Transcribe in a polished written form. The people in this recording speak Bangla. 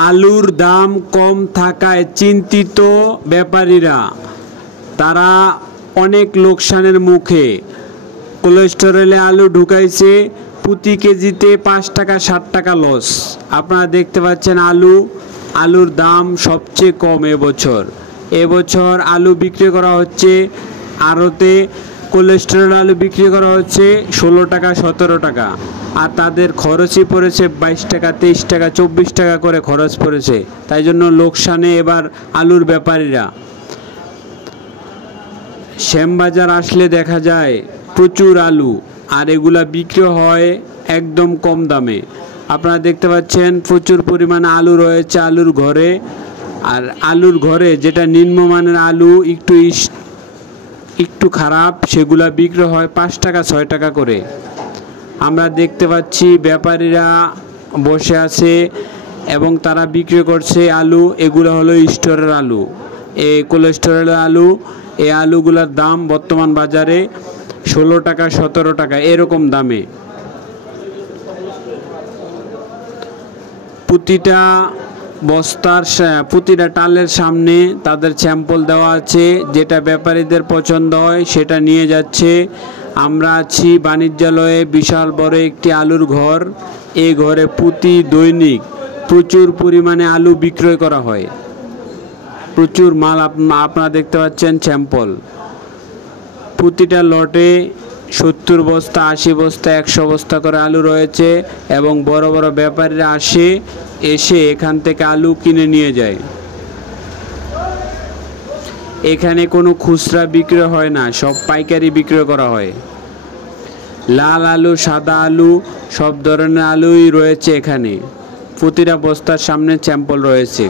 আলুর দাম কম থাকায় চিন্তিত ব্যাপারীরা। তারা অনেক লোকসানের মুখে। কোলেস্টেরলে আলু ঢুকাইছে, প্রতি কেজিতে 5 টাকা 60 টাকা লস। আপনারা দেখতে পাচ্ছেন আলুর দাম সবচেয়ে কম এবছর আলু বিক্রি করা হচ্ছে আড়তে। কোলেস্টেরল আলু বিক্রি করা হচ্ছে 16 টাকা 17 টাকা, আর তাদের খরচই পড়েছে 22 টাকা 23 টাকা 24 টাকা করে খরচ পড়েছে। তাই জন্য লোকসানে এবার আলুর ব্যাপারীরা। শ্যামবাজার আসলে দেখা যায় প্রচুর আলু, আর এগুলা বিক্রি হয় একদম কম দামে। আপনারা দেখতে পাচ্ছেন প্রচুর পরিমাণে আলু রয়েছে আলুর ঘরে। আর আলুর ঘরে যেটা নিম্নমানের আলু একটু খারাপ, সেগুলা বিক্রি হয় 5 টাকা 6 টাকা করে। আমরা দেখতে পাচ্ছি ব্যাপারীরা বসে আছে এবং তারা বিক্রি করছে আলু। এগুলো হলো স্টোরের আলু, এই কোলেস্টেরলের আলু। এই আলুগুলোর দাম বর্তমান বাজারে 16 টাকা 17 টাকা এরকম দামে। প্রতিটা টালের সামনে তাদের স্যাম্পল দেওয়া আছে, যেটা ব্যাপারীদের পছন্দ হয় সেটা নিয়ে যাচ্ছে। আমরা আছি বাণিজ্যালয়ে, বিশাল বড় একটি আলুর ঘর। এই ঘরে প্রতি দৈনিক প্রচুর পরিমাণে আলু বিক্রয় করা হয়, প্রচুর মাল। আপনারা দেখতে পাচ্ছেন স্যাম্পল। প্রতিটা লটে 70 বস্তা 80 বস্তা 100 বস্তা করে আলু রয়েছে, এবং বড় বড় ব্যাপারীরা এসে এখান থেকে আলু কিনে নিয়ে যায়। এখানে কোনো খুচরা বিক্রি হয় না, সব পাইকারি বিক্রয় করা হয়। লাল আলু, সাদা আলু, সব ধরনের আলুই রয়েছে এখানে। প্রতিটা বস্তার সামনে স্যাম্পল রয়েছে।